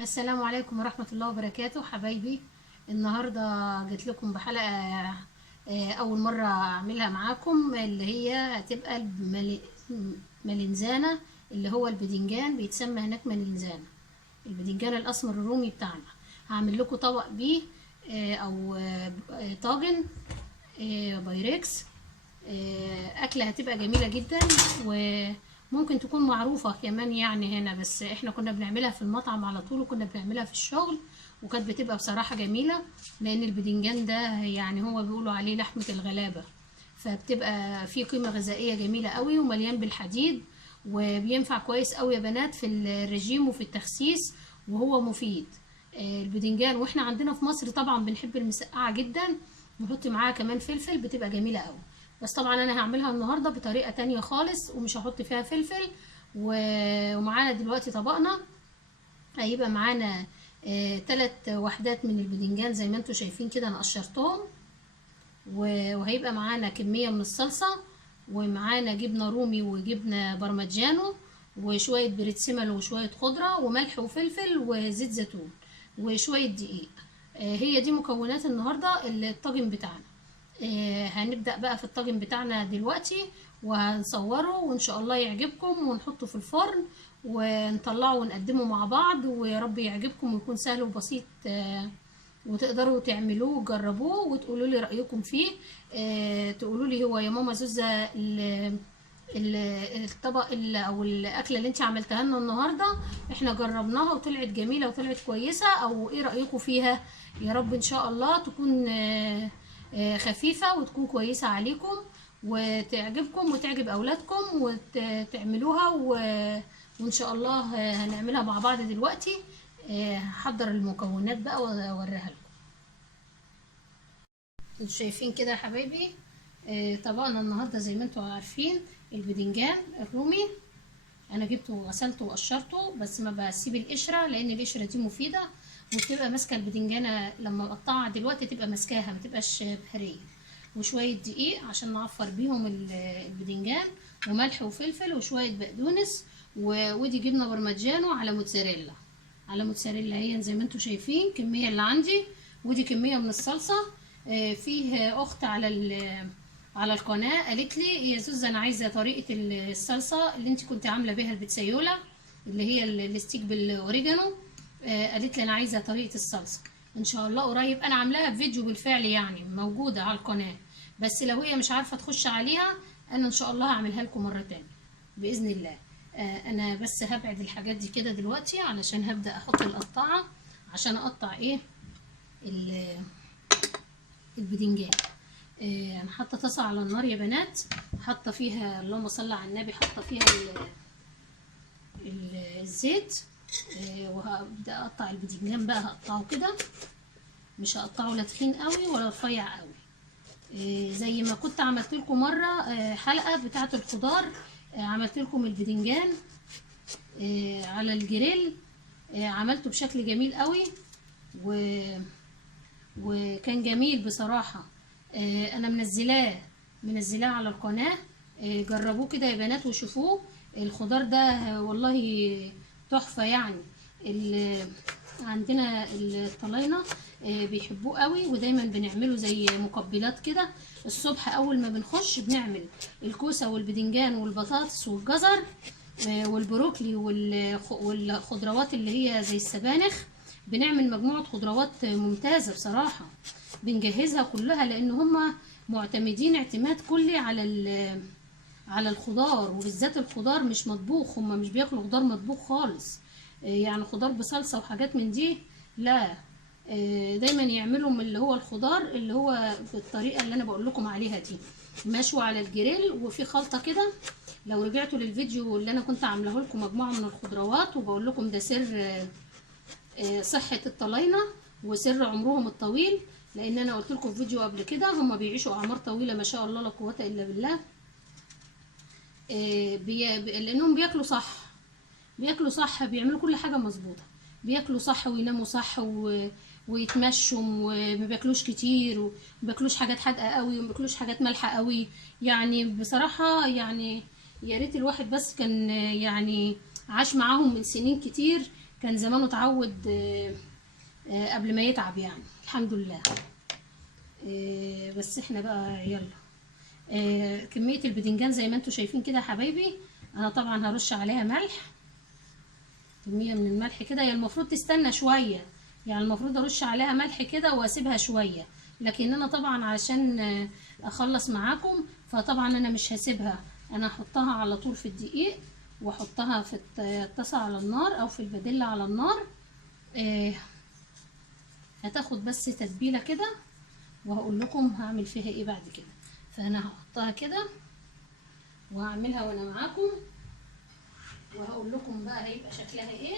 السلام عليكم ورحمة الله وبركاته حبايبي. النهاردة جيت لكم بحلقة أول مرة أعملها معاكم، اللي هي هتبقى مالنزانة، اللي هو البدنجان بيتسمى هناك مالنزانة، البدنجان الأسمر الرومي بتاعنا. هعمل لكم طبق بيه أو طاجن بايركس. أكلة هتبقى جميلة جدا، وممكن تكون معروفة كمان يعني هنا، بس احنا كنا بنعملها في المطعم على طول، وكنا بنعملها في الشغل، وكانت بتبقى بصراحة جميلة، لأن البدنجان ده يعني هو بيقولوا عليه لحمة الغلابة، فبتبقى فيه قيمة غذائية جميلة قوي، ومليان بالحديد، وبينفع كويس قوي يا بنات في الرجيم وفي التخسيس، وهو مفيد. البدنجان، واحنا عندنا في مصر طبعا بنحب المسقعة جدا، نحط معاها كمان فلفل، بتبقى جميلة قوي. بس طبعا انا هعملها النهاردة بطريقة تانية خالص، ومش هحط فيها فلفل. ومعانا دلوقتي طبقنا هيبقى معانا 3 وحدات من البدنجان زي ما انتوا شايفين كده، انا قشرتهم. وهيبقى معانا كمية من الصلصة، ومعانا جبنة رومي وجبنة برمجانو، وشوية بريتسيمل وشوية خضرة وملح وفلفل وزيت زيتون وشوية دقيق. هي دي مكونات النهاردة الطاجن بتاعنا. هنبدأ بقى في الطاجن بتاعنا دلوقتي، وهنصوره وإن شاء الله يعجبكم، ونحطه في الفرن ونطلعه ونقدمه مع بعض، ويا رب يعجبكم ويكون سهل وبسيط، وتقدروا تعملوه وتجربوه وتقولوا لي رأيكم فيه. تقولوا لي هو يا ماما زوزة الطبق او الاكله اللي انت عملتها لنا النهارده احنا جربناها وطلعت جميله وطلعت كويسه، او ايه رايكم فيها؟ يا رب ان شاء الله تكون خفيفه وتكون كويسه عليكم، وتعجبكم وتعجب اولادكم وتعملوها وان شاء الله هنعملها مع بعض دلوقتي. هحضر المكونات بقى واوريها لكم. انتوا شايفين كده يا حبايبي، طبقنا النهارده زي ما انتوا عارفين البدنجان الرومي. انا جبته وغسلته وقشرته، بس ما بسيب القشره، لان القشره دي مفيده، وبتبقى ماسكه البدنجانه لما اقطعها دلوقتي تبقى ماسكاها، ما تبقاش بهريه. وشويه دقيق عشان نعفر بيهم البدنجان، وملح وفلفل وشويه بقدونس، ودي جبنه برمجانو على موتزاريلا، على موتزاريلا هي زي ما انتوا شايفين كميه اللي عندي. ودي كميه من الصلصه. فيه اخت على القناه قالت لي يا زوزة انا عايزه طريقه الصلصه اللي انت كنت عامله بيها البتسيوله، اللي هي الستيك بالاوريجانو. قالت لي انا عايزه طريقه الصلصه. ان شاء الله قريب انا عاملاها بفيديو بالفعل، يعني موجوده على القناه، بس لو هي مش عارفه تخش عليها انا ان شاء الله هعملها لكم مره تانية باذن الله. انا بس هبعد الحاجات دي كده دلوقتي علشان هبدا احط القطاعه، عشان اقطع ايه البدنجان. انا حاطه طاسه على النار يا بنات، حاطه فيها اللهم صل على النبي، حاطه فيها الزيت. وهبدا اقطع البدنجان بقى، هقطعه كده، مش هقطعه لا تخين قوي ولا رفيع قوي. زي ما كنت عملت لكم مره حلقه بتاعه الخضار، عملت لكم البدنجان على الجريل، عملته بشكل جميل قوي، وكان جميل بصراحة. انا منزلاه على القناة. جربوه كده يا بنات وشوفوه، الخضار ده والله تحفة يعني. عندنا الطلاينة بيحبوه قوي، ودايما بنعمله زي مقبلات كده الصبح. اول ما بنخش بنعمل الكوسة والبدنجان والبطاطس والجزر والبروكلي والخضروات اللي هي زي السبانخ. بنعمل مجموعة خضروات ممتازة بصراحة، بنجهزها كلها، لان هما معتمدين اعتماد كلي على الخضار، وبالذات الخضار مش مطبوخ، هما مش بياكلوا خضار مطبوخ خالص، يعني خضار بصلصة وحاجات من دي لا. دايما يعملوا من اللي هو الخضار اللي هو بالطريقة اللي انا بقول لكم عليها دي، مشوي على الجريل وفي خلطة كده. لو رجعتوا للفيديو اللي انا كنت عاملاه لكم مجموعة من الخضروات، وبقول لكم ده سر صحة الطلاينة وسر عمرهم الطويل، لان انا قلت لكم في فيديو قبل كده هم بيعيشوا اعمار طويلة ما شاء الله لا قوة الا بالله. لانهم بياكلوا صح، بيعملوا كل حاجة مظبوطة، بياكلوا صح ويناموا صح ويتمشوا، وما بياكلوش كتير، وما بياكلوش حاجات حادقة قوي، وما بياكلوش حاجات مالحة قوي. يعني بصراحة يعني يا ريت الواحد بس كان يعني عاش معاهم من سنين كتير، كان زمانه اتعود قبل ما يتعب يعني. الحمد لله. بس احنا بقى يلا. كمية البدنجان زي ما انتوا شايفين كده يا حبايبي. انا طبعا هرش عليها ملح، كمية من الملح كده. هي المفروض تستنى شوية، يعني المفروض ارش عليها ملح كده واسيبها شوية، لكن انا طبعا عشان اخلص معاكم فطبعا انا مش هسيبها. انا هحطها على طول في الدقيق، واحطها في الطاسة على النار او في الباديلا على النار. هتاخد بس تتبيلة كده، وهقول لكم هعمل فيها ايه بعد كده. فانا هحطها كده وهعملها وانا معاكم، وهقول لكم بقى هيبقى شكلها ايه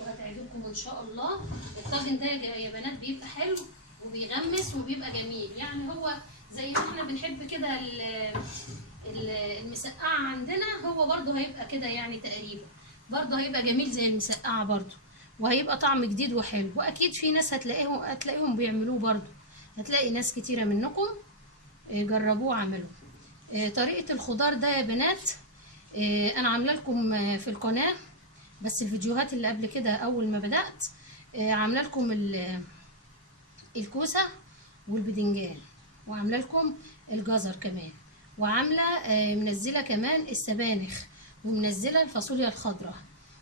وهتعجبكم ان شاء الله. الطاجن ده يا بنات بيبقى حلو وبيغمس وبيبقى جميل، يعني هو زي ما احنا بنحب كده المسقعه عندنا، هو برضو هيبقى كده يعني تقريبا، برضو هيبقى جميل زي المسقعه برضو، وهيبقى طعم جديد وحلو. واكيد في ناس هتلاقيهم بيعملوه برضو، هتلاقي ناس كتيره منكم جربوه عملوا. طريقه الخضار ده يا بنات انا عامله لكم في القناه، بس الفيديوهات اللي قبل كده اول ما بدات عامله لكم الكوسه والبدنجان، وعامله لكم الجزر كمان، وعامله منزله كمان السبانخ، ومنزله الفاصوليا الخضراء،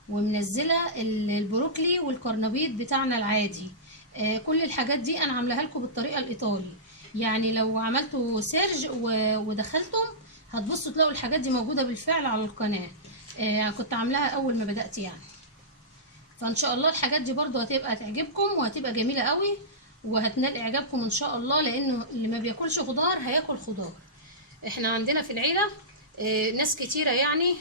ومنزله البروكلي والكرنبيط بتاعنا العادي. كل الحاجات دي انا عاملاها لكم بالطريقه الايطالي، يعني لو عملتوا سيرج ودخلتم هتبصوا تلاقوا الحاجات دي موجوده بالفعل على القناه. كنت عاملاها اول ما بدات يعني. فان شاء الله الحاجات دي برضو هتبقى تعجبكم وهتبقى جميله قوي وهتنال اعجابكم ان شاء الله، لانه اللي ما بياكلش خضار هياكل خضار. احنا عندنا في العيله ناس كتيره يعني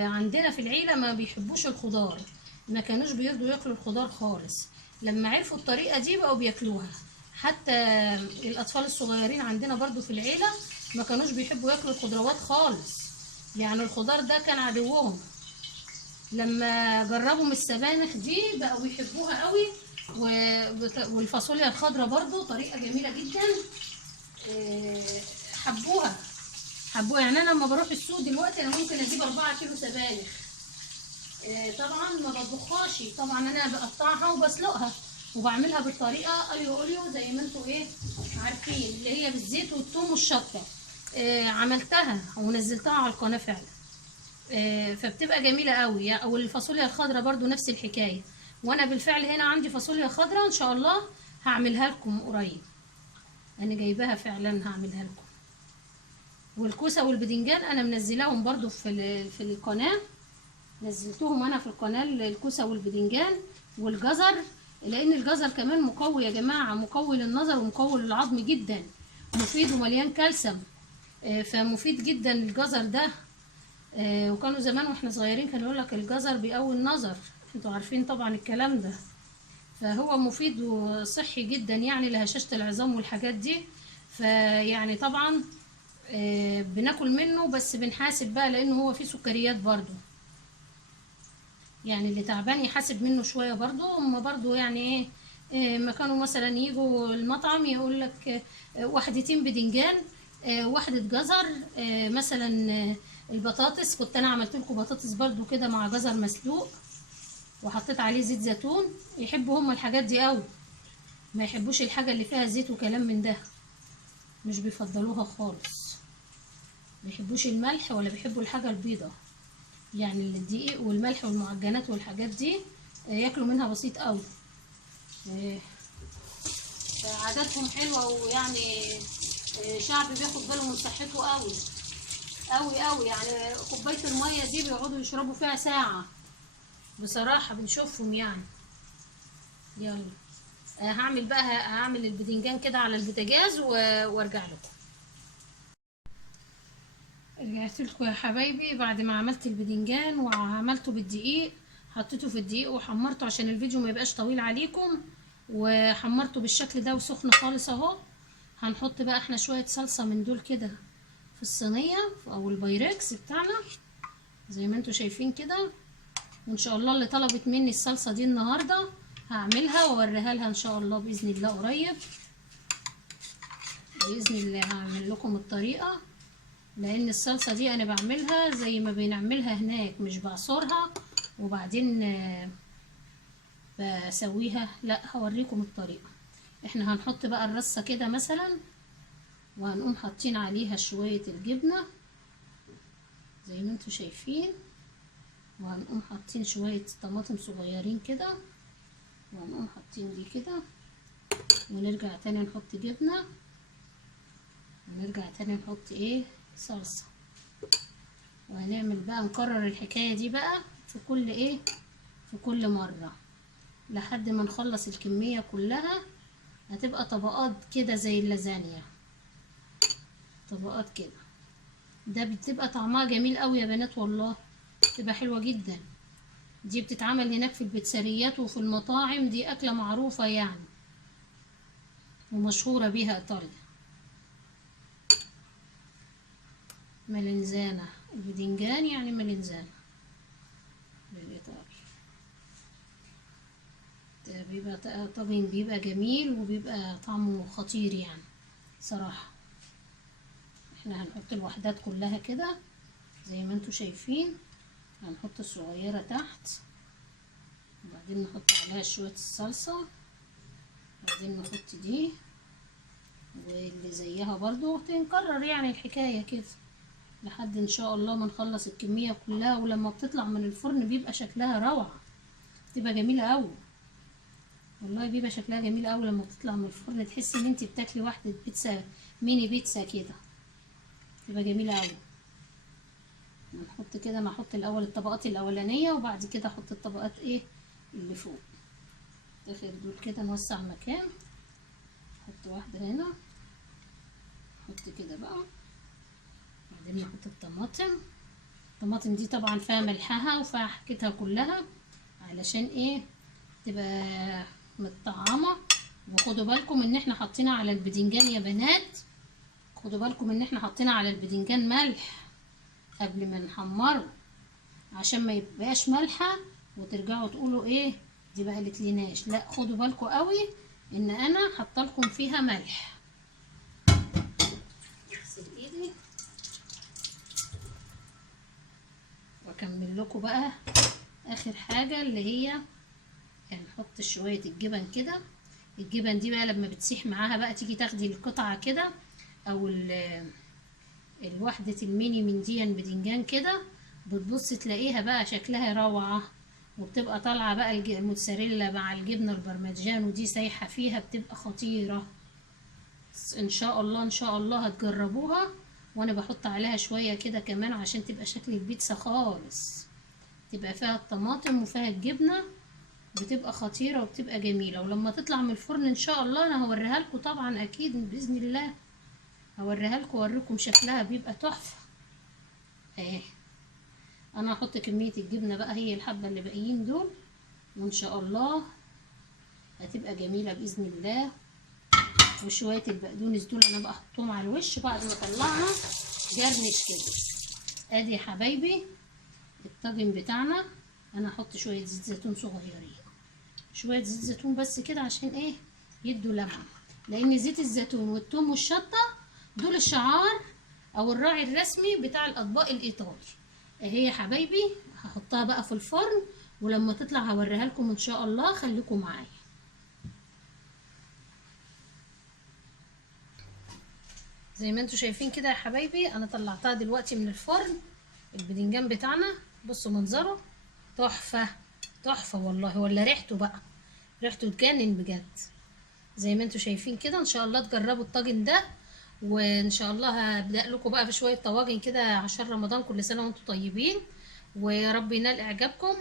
عندنا في العيله ما بيحبوش الخضار، ما كانوش بيرضوا ياكلوا الخضار خالص. لما عرفوا الطريقه دي بقوا بياكلوها. حتى الاطفال الصغيرين عندنا برضو في العيله ما كانوش بيحبوا ياكلوا الخضروات خالص، يعني الخضار ده كان عدوهم. لما جربوا من السبانخ دي بقوا بيحبوها قوي، والفاصوليا الخضراء برضو طريقه جميله جدا. حبوها. يعني انا لما بروح السوق دلوقتي انا ممكن اجيب 4 كيلو سبانخ. طبعا ما بطبخهاش، طبعا انا بقطعها وبسلقها وبعملها بالطريقه اليو زي ما انتوا عارفين، اللي هي بالزيت والثوم والشطه. عملتها ونزلتها على القناه فعلا. فبتبقى جميله قوي. او الفاصوليا الخضراء برضو نفس الحكايه، وانا بالفعل هنا عندي فاصوليا خضراء ان شاء الله هعملها لكم قريب، انا جايباها فعلا هعملها لكم. والكوسه والبدنجان انا منزلاهم برضو في القناه، نزلتهم انا في القناه الكوسه والبدنجان والجزر، لان الجزر كمان مقوي يا جماعه، مقوي للنظر ومقوي للعظم جدا، مفيد ومليان كالسيوم. فمفيد جدا الجزر ده. وكانوا زمان واحنا صغيرين كانوا يقول لك الجزر بيقوي النظر، انتوا عارفين طبعا الكلام ده. فهو مفيد وصحي جدا يعني لهشاشة العظام والحاجات دي. فيعني طبعا بناكل منه، بس بنحاسب بقى لانه هو فيه سكريات برضو، يعني اللي تعبان يحاسب منه شوية برضو. هم برضو يعني ما كانوا مثلا يجوا المطعم يقول لك 1 بدنجان، 1 جزر، مثلا البطاطس. كنت انا عملت لكم بطاطس برضو كده مع جزر مسلوق وحطيت عليه زيت زيتون. يحبوا هم الحاجات دي قوي، ما يحبوش الحاجة اللي فيها زيت وكلام من ده، مش بيفضلوها خالص. ما يحبوش الملح ولا بيحبوا الحاجة البيضة، يعني الدقيق والملح والمعجنات والحاجات دي ياكلوا منها بسيط قوي. عاداتهم حلوة، ويعني شعب بياخد باله من صحته قوي قوي قوي. يعني كوباية المية دي بيقعدوا يشربوا فيها ساعة بصراحة، بنشوفهم يعني. يلا هعمل البدنجان كده على البوتاجاز وارجع لكم. رجعت لكم يا حبايبي بعد ما عملت البدنجان وعملته بالدقيق. حطيته في الدقيق وحمرته عشان الفيديو ما يبقاش طويل عليكم، وحمرته بالشكل ده وسخن خالص اهو. هنحط بقى احنا شوية صلصة من دول كده في الصينية او البايركس بتاعنا زي ما انتوا شايفين كده. وان شاء الله اللي طلبت مني الصلصة دي النهاردة هعملها واوريها لها ان شاء الله باذن الله قريب. باذن الله هعمل لكم الطريقة، لان الصلصة دي انا بعملها زي ما بنعملها هناك، مش بعصرها وبعدين بسويها. لا هوريكم الطريقة. احنا هنحط بقى الرصة كده مثلا، وهنقوم حاطين عليها شوية الجبنة زي ما انتوا شايفين، وهنقوم حاطين شوية طماطم صغيرين كده، وهنقوم حاطين دي كده، ونرجع تاني نحط جبنة، ونرجع تاني نحط ايه صلصة. وهنعمل بقى نكرر الحكاية دي بقى في كل ايه، في كل مرة لحد ما نخلص الكمية كلها. هتبقى طبقات كده زي اللازانيا، طبقات كده. ده بتبقى طعمها جميل قوي يا بنات، والله بتبقى حلوة جدا. دي بتتعمل هناك في البيتزاريات وفي المطاعم، دي أكلة معروفة يعني ومشهورة بيها إيطاليا. ملنزانة، البدنجان يعني ملنزانة بالإيطالي. ده بيبقى طاجن، بيبقى جميل وبيبقى طعمه خطير يعني صراحة. احنا هنحط الوحدات كلها كده زي ما انتوا شايفين. هنحط الصغيرة تحت، وبعدين نحط عليها شوية الصلصة، وبعدين نحط دي واللي زيها برضو. تنكرر يعني الحكاية كده لحد ان شاء الله ما نخلص الكمية كلها. ولما بتطلع من الفرن بيبقى شكلها روعة، بتبقى جميلة قوي والله. بيبقى شكلها جميل قوي لما بتطلع من الفرن، تحسي ان انت بتاكلي واحدة بيتزا، ميني بيتزا كده، بتبقى جميلة قوي. نحط كده، ما احط الاول الطبقات الاولانية وبعد كده احط الطبقات ايه اللي فوق. اخر دول كده نوسع المكان. نحط واحدة هنا، نحط كده بقى، بعدين نحط الطماطم. الطماطم دي طبعا فيها ملحها وفيها حاجتها كلها علشان ايه تبقى متطعمه. وخدوا بالكم ان احنا حطينا على البدنجان يا بنات، خدوا بالكم ان احنا حطينا على البدنجان ملح قبل ما نحمره، عشان ما يبقاش مالحه وترجعوا تقولوا ايه دي ما قالتلناش. لا خدوا بالكم قوي ان انا حاطه لكم فيها ملح. اغسل ايدي واكمل لكم بقى اخر حاجه اللي هي هنحط شويه الجبن كده. الجبن دي بقى لما بتسيح معاها بقى تيجي تاخدي القطعه كده او الوحده الميني من دي بدنجان كده، بتبص تلاقيها بقى شكلها روعه، وبتبقى طالعه بقى الموتزاريلا مع الجبنه البرمجان ودي سايحه فيها، بتبقى خطيره. ان شاء الله ان شاء الله هتجربوها. وانا بحط عليها شويه كده كمان عشان تبقى شكل البيتزا خالص، تبقى فيها الطماطم وفيها الجبنه، بتبقى خطيره وبتبقى جميله. ولما تطلع من الفرن ان شاء الله انا هوريها لكم طبعا اكيد باذن الله، هوريها لكم واوريكم شكلها بيبقى تحفه. اهي انا هحط كميه الجبنه بقى هي الحبه اللي باقيين دول، وان شاء الله هتبقى جميله باذن الله. وشويه البقدونس دول انا بقى احطهم على الوش بعد ما اطلعها جرنش كده. ادي يا حبايبي الطاجن بتاعنا. انا هحط شويه زيت زيتون صغيرين، شويه زيت زيتون بس كده عشان ايه يدوا لمعه، لان زيت الزيتون والثوم والشطه دول الشعار او الراعي الرسمي بتاع الاطباق الايطالي. اهي يا حبايبي هحطها بقى في الفرن، ولما تطلع هوريها لكم ان شاء الله. خليكم معايا. زي ما انتوا شايفين كده يا حبايبي انا طلعتها دلوقتي من الفرن. البدنجان بتاعنا بصوا منظره تحفه تحفه والله، ولا ريحته بقى، ريحته تجنن بجد. زي ما انتوا شايفين كده ان شاء الله تجربوا الطاجن ده. وان شاء الله هبدأ لكم بقى بشويه طواجن كده عشان رمضان. كل سنه وانتم طيبين، ويا رب ينال اعجابكم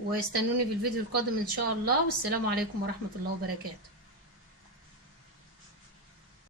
واستنوني في الفيديو القادم ان شاء الله. والسلام عليكم ورحمه الله وبركاته.